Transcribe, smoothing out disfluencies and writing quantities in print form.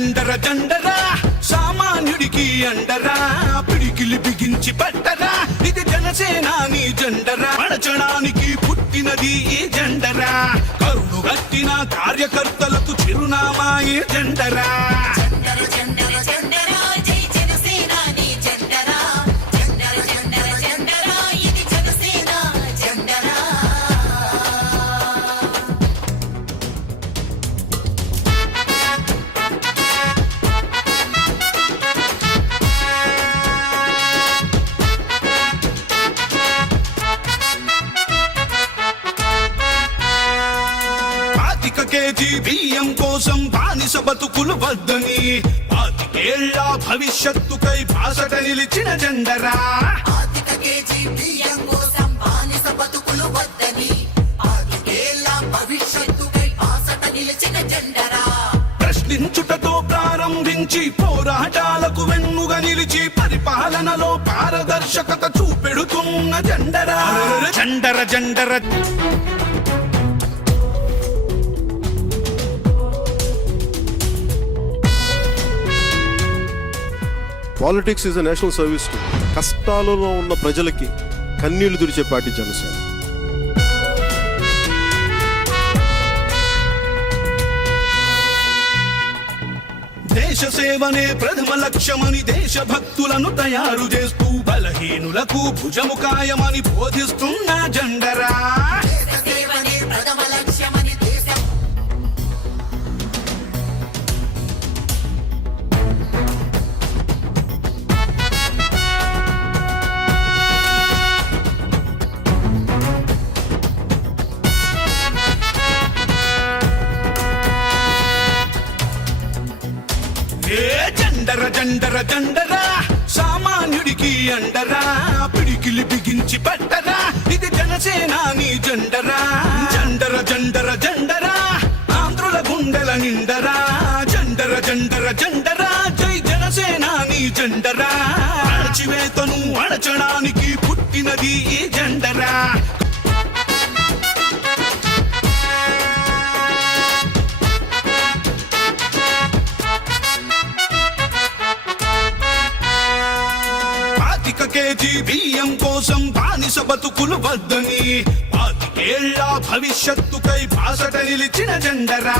జండర జండరా సామాన్యుడికి అండరా పిడికిలి బిగించి పట్టరా ఇది జనసేనాని జెండరా అణచడానికి పుట్టినది ఈ జెండరా కరుడు గట్టిన కార్యకర్తలకు చిరునామా ఈ జెండరా కేజీ బియ్యం కోసం బానిస బతుకులు వద్దని 25 ఏళ్ల భవిష్యత్తుకై బాసట నిలిచిన జెండరా ప్రశ్నించుటతో ప్రారంభించి పోరాటాలకు వెన్నుగా నిలిచి పరిపాలనలో పారదర్శకత చూపెడుతున్న జెండరా gender gender politics is a national service to కష్టాలలో ఉన్న ప్రజలకి కన్నీళ్లు తుడిచే పార్టీ జనసేన. దేశ సేవనే ప్రథమ లక్ష్యమని దేశభక్తులను తయారు చేస్తూ బలహీనులకు భుజము కాయమని బోధిస్తున్న జెండరా జండర జండర జండరా సామాన్యుడికి అండరా పిడికిలి బిగించి పట్టరా ఇది జనసేనాని జెండరా జండర జండర జండరా ఆంధ్రుల గుండెల నిండరా జండర జండర జండరా జై జనసేనాని జెండరా అణచివేతను అణచడానికి పుట్టినది ఈ జెండరా కేజీ బియ్యం కోసం బానిస బతుకులు వద్దని 25 ఏళ్ల భవిష్యత్తుకై బాసట నిలిచిన జెండరా